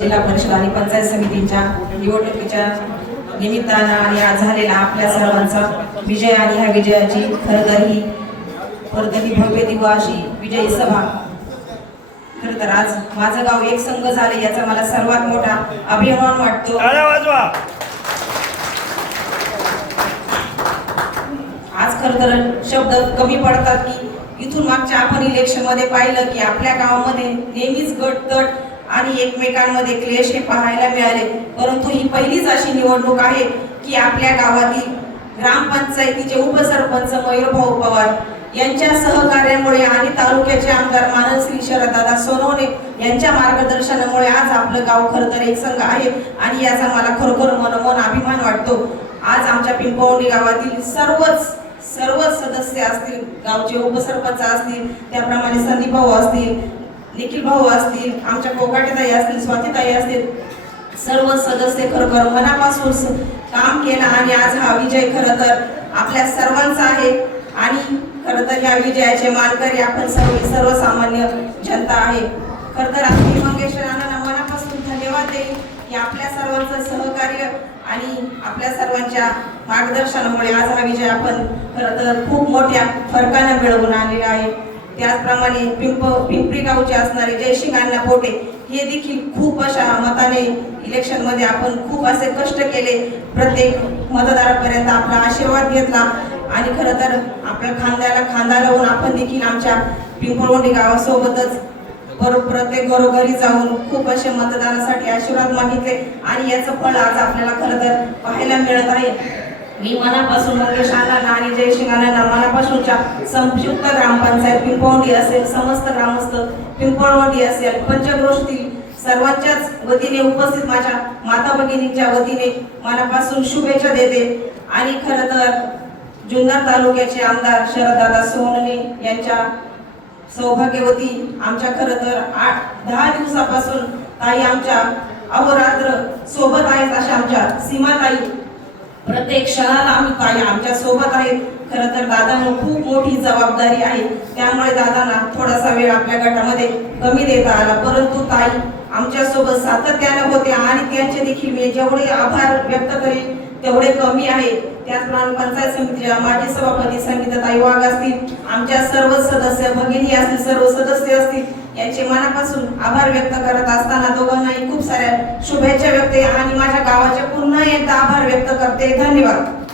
जिल्हा परिषद आणि पंचायत समितीच्या निवडणुकीच्या निमित्तानं आणि आज झालेला आपल्या सर्वांचा विजय आणि ह्या विजयाची खरं तर ही खरं तर ही भव्य दिव्य अशी विजयी सभा. खरं तर आज माझं गाव एक संघ झाले याचा मला सर्वात मोठा अभिमान वाटतो. आज खरं तर शब्द कमी पडतात की इथून मागच्या आपण इलेक्शनमध्ये पाहिलं की आपल्या गावामध्ये नेहमीच गटतट आणि एकमेकांमध्ये क्लेश हे पाहायला मिळाले. परंतु ही पहिलीच अशी निवडणूक आहे की आपल्या गावातील ग्रामपंचायतीचे उपसरपंच मयूरभाऊ पवार यांच्या सहकार्यामुळे आणि तालुक्याचे आमदार मानसश्री शरदादा सोनवणे यांच्या मार्गदर्शनामुळे आज आपलं गाव खरं तर एक संघ आहे आणि याचा मला खरोखर मनोमन अभिमान वाटतो. आज आमच्या पिंपवणी गावातील सर्वच सर्वच सदस्य असतील गावचे उपसरपंच असतील त्याप्रमाणे संदीप भाऊ असतील निखिल भाऊ असतील आमच्या कोकाटेताई असतील स्वातीताई असतील सर्व सदस्य खरोखर मनापासून काम केलं आणि आज हा विजय खरं तर आपल्या सर्वांचा आहे. आणि खरं तर या विजयाचे मानकरी आपण सर्व सर्वसामान्य जनता आहे. खरं तर आम्ही मंगेशरांना मनापासून धन्यवाद देईल की आपल्या सर्वांचं सहकार्य आणि आपल्या सर्वांच्या मार्गदर्शनामुळे आज हा विजय आपण खरं तर खूप मोठ्या फरकानं मिळवून आलेला आहे. त्याचप्रमाणे पिंप पिंपरी गावचे असणारे जयसिंग अण्णा पोटे हे देखील खूप अशा मताने इलेक्शनमध्ये आपण खूप असे कष्ट केले. प्रत्येक मतदारापर्यंत आपला आशीर्वाद घेतला. आणि खरं तर आपल्या खांद्याला खांदा लावून आपण देखील आमच्या पिंपळवंडी गावासोबतच बरोबर प्रत्येक घरोघरी जाऊन खूप असे मतदानासाठी आशीर्वाद मागितले. आणि याचं फळ आज आपल्याला खरं तर पाहायला मिळत आहे. मी मनापासून मंगेश नारी आणि जयसिंग मनापासूनच्या संयुक्त ग्रामपंचायत पिंपळवंडी असेल समस्त ग्रामस्थ पिंपळवंडी असेल पंचक्रोशीतील सर्वांच्याच वतीने उपस्थित माझ्या माता भगिनींच्या वतीने मनापासून शुभेच्छा देते. आणि खरं तर जुन्नर तालुक्याचे आमदार शरददादा सोनने यांच्या सौभाग्यवती आमच्या खरं तर आठ दहा दिवसापासून ताई आमच्या अहोरात्र सोबत आहेत अशा आमच्या सीमाताई प्रत्येक क्षणाला आम्ही ताई आमच्यासोबत आहेत खरं तर दादांना खूप मोठी जबाबदारी आहे. त्यामुळे दादांना थोडासा वेळ आपल्या गटामध्ये कमी देता आला. परंतु ताई आमच्यासोबत सातत्याने होते आणि त्यांचे देखील मी जेवढे आभार व्यक्त करेल तेवढे कमी आहे. त्याचप्रमाणे पंचायत समितीच्या माजी सभापती संगीताताई वाघ असतील आमच्या सर्व सदस्य भगिनी असतील सर्व सदस्य असतील यांचे मनापासून आभार व्यक्त करत असताना दोघांनाही खूप साऱ्या शुभेच्छा व्यक्त आणि माझ्या गावाचे पुन्हा एकदा आभार व्यक्त करते. धन्यवाद.